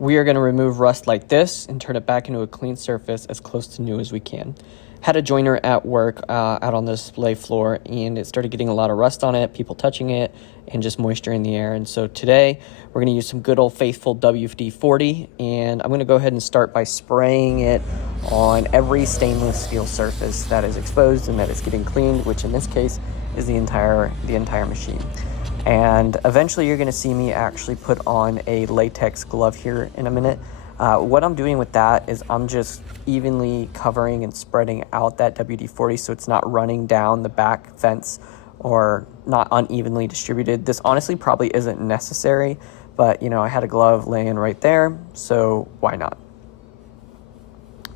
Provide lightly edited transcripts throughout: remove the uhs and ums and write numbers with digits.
We are going to remove rust like this and turn it back into a clean surface as close to new as we can. Had a joiner at work out on the display floor, and it started getting a lot of rust on it, people touching it, and just moisture in the air. And so today we're going to use some good old faithful WD-40, and I'm going to go ahead and start by spraying it on every stainless steel surface that is exposed and that is getting cleaned, which in this case is the entire machine. And eventually you're going to see me actually put on a latex glove here in a minute. What I'm doing with that is I'm just evenly covering and spreading out that WD-40 so it's not running down the back fence or not unevenly distributed. This honestly probably isn't necessary, but you know, I had a glove laying right there, so why not?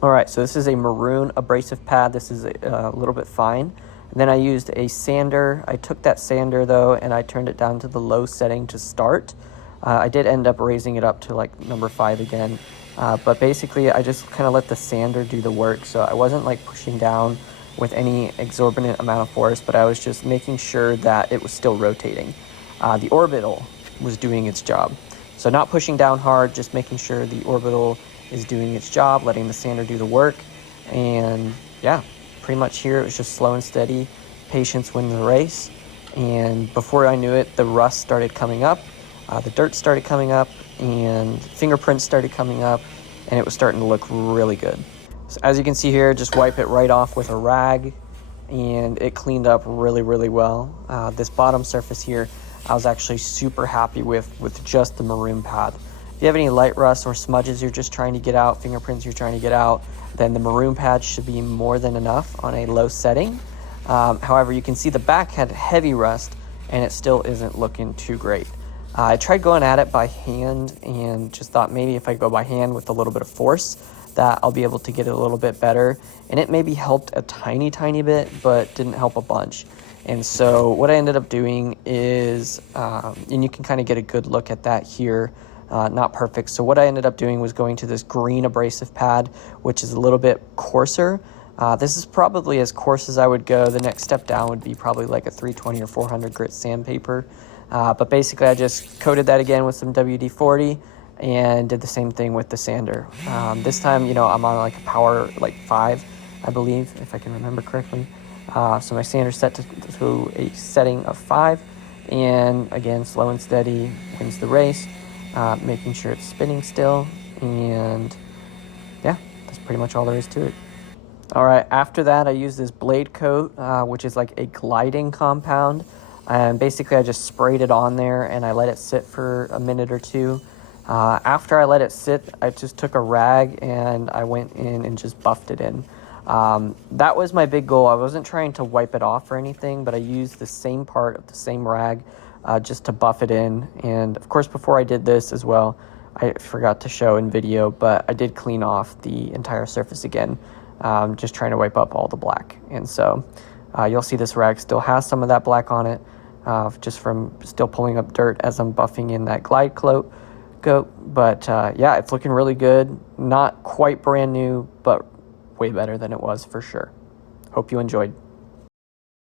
All right, so this is a maroon abrasive pad. This is a little bit fine. And then I used a sander. I took that sander though, and I turned it down to the low setting to start. I did end up raising it up to like number 5 again. But basically I just kind of let the sander do the work. So I wasn't like pushing down with any exorbitant amount of force, but I was just making sure that it was still rotating. The orbital was doing its job. So not pushing down hard, just making sure the orbital is doing its job, letting the sander do the work. And yeah, pretty much here it was just slow and steady. Patience wins the race. And before I knew it, the rust started coming up. The dirt started coming up and fingerprints started coming up, and it was starting to look really good. So as you can see here, just wipe it right off with a rag and it cleaned up really, really well. This bottom surface here, I was actually super happy with just the maroon pad. If you have any light rust or smudges you're just trying to get out, fingerprints you're trying to get out, then the maroon pad should be more than enough on a low setting. However, you can see the back had heavy rust and it still isn't looking too great. I tried going at it by hand and just thought maybe if I go by hand with a little bit of force that I'll be able to get it a little bit better. And it maybe helped a tiny bit, but didn't help a bunch. And so what I ended up doing is, and you can kind of get a good look at that here, not perfect. So what I ended up doing was going to this green abrasive pad, which is a little bit coarser. This is probably as coarse as I would go. The next step down would be probably like a 320 or 400 grit sandpaper. But basically I just coated that again with some WD-40 and did the same thing with the sander. This time, you know, I'm on like a power like 5, I believe, if I can remember correctly. So my sander set to a setting of 5, and again, slow and steady wins the race, making sure it's spinning still, and yeah, that's pretty much all there is to it. All right, after that, I used this blade coat, which is like a gliding compound. And basically I just sprayed it on there and I let it sit for a minute or two. After I let it sit, I just took a rag and I went in and just buffed it in. That was my big goal. I wasn't trying to wipe it off or anything, but I used the same part of the same rag just to buff it in. And of course, before I did this as well, I forgot to show in video, but I did clean off the entire surface again, just trying to wipe up all the black. And so you'll see this rag still has some of that black on it, just from still pulling up dirt as I'm buffing in that glide coat. But yeah, it's looking really good. Not quite brand new, but way better than it was for sure. Hope you enjoyed.